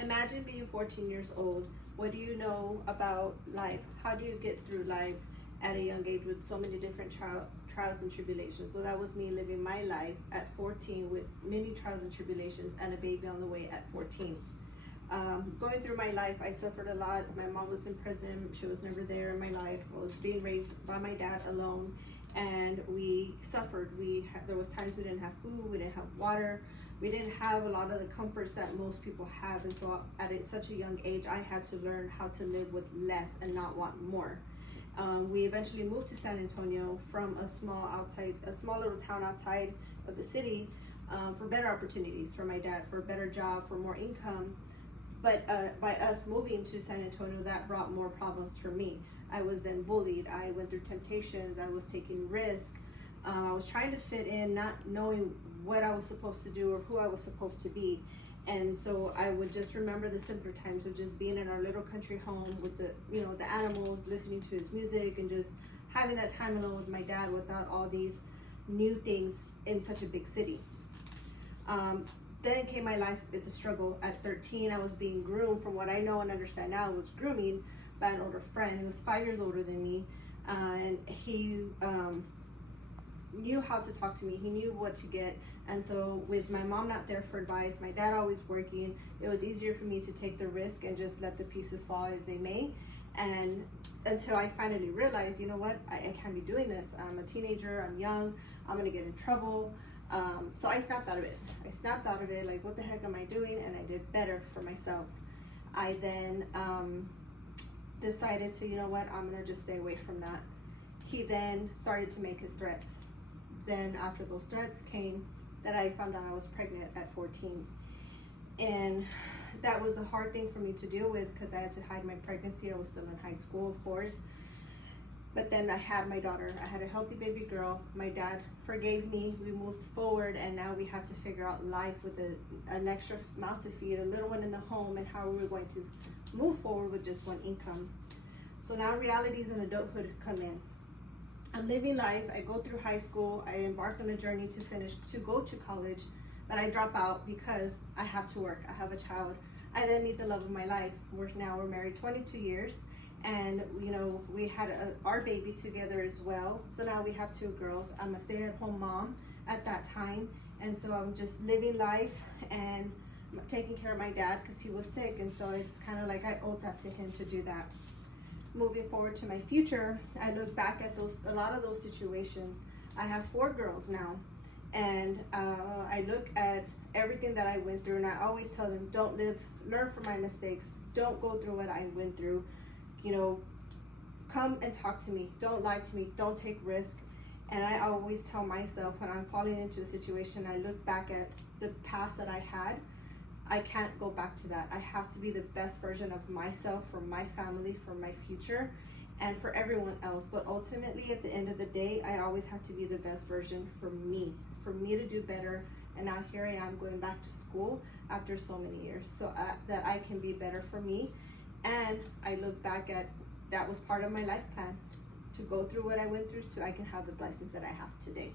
Imagine being 14 years old. What do you know about life? How do you get through life at a young age with so many different trials and tribulations? Well, that was me living my life at 14 with many trials and tribulations and a baby on the way at 14. Going through my life, I suffered a lot. My mom was in prison. She was never there in my life. I was being raised by my dad alone, and we suffered. There was times we didn't have food, we didn't have water, we didn't have a lot of the comforts that most people have. And so at such a young age, I had to learn how to live with less and not want more. We eventually moved to San Antonio from a small little town outside of the city, for better opportunities for my dad, for a better job, for more income. But by us moving to San Antonio, that brought more problems for me. I was then bullied. I went through temptations. I was taking risks. I was trying to fit in, not knowing what I was supposed to do or who I was supposed to be. And so I would just remember the simpler times of just being in our little country home with the animals, listening to his music, and just having that time alone with my dad without all these new things in such a big city. Then came my life with the struggle. At 13, I was being groomed. From what I know and understand now, was grooming by an older friend who was 5 years older than me, and he knew how to talk to me. He knew what to get. And so with my mom not there for advice, my dad always working, it was easier for me to take the risk and just let the pieces fall as they may. And until I finally realized, you know what, I can't be doing this. I'm a teenager, I'm young, I'm gonna get in trouble. So I snapped out of it. Like, what the heck am I doing? And I did better for myself. I then decided to, you know what, I'm gonna just stay away from that. He then started to make his threats. Then after those threats came that I found out I was pregnant at 14. And that was a hard thing for me to deal with because I had to hide my pregnancy. I was still in high school, of course. But then I had my daughter. I had a healthy baby girl. My dad forgave me. We moved forward, and now we had to figure out life with an extra mouth to feed, a little one in the home, and how we were going to move forward with just one income. So now realities and adulthood come in. I'm living life. I go through high school. I embark on a journey to go to college, but I drop out because I have to work. I have a child. I then meet the love of my life. We're married 22 years. And we had our baby together as well. So now we have 2 girls. I'm a stay-at-home mom at that time, and so I'm just living life and taking care of my dad because he was sick. And so it's kind of like I owe that to him to do that. Moving forward to my future, I look back at a lot of those situations. I have 4 girls now, and I look at everything that I went through, and I always tell them, learn from my mistakes. Don't go through what I went through. Come and talk to me. Don't lie to me. Don't take risk. And I always tell myself when I'm falling into a situation, I look back at the past that I had. I can't go back to that. I have to be the best version of myself for my family, for my future, and for everyone else. But ultimately, at the end of the day, I always have to be the best version for me to do better. And now here I am going back to school after so many years, so that I can be better for me. And I look back at that was part of my life plan, to go through what I went through so I can have the blessings that I have today.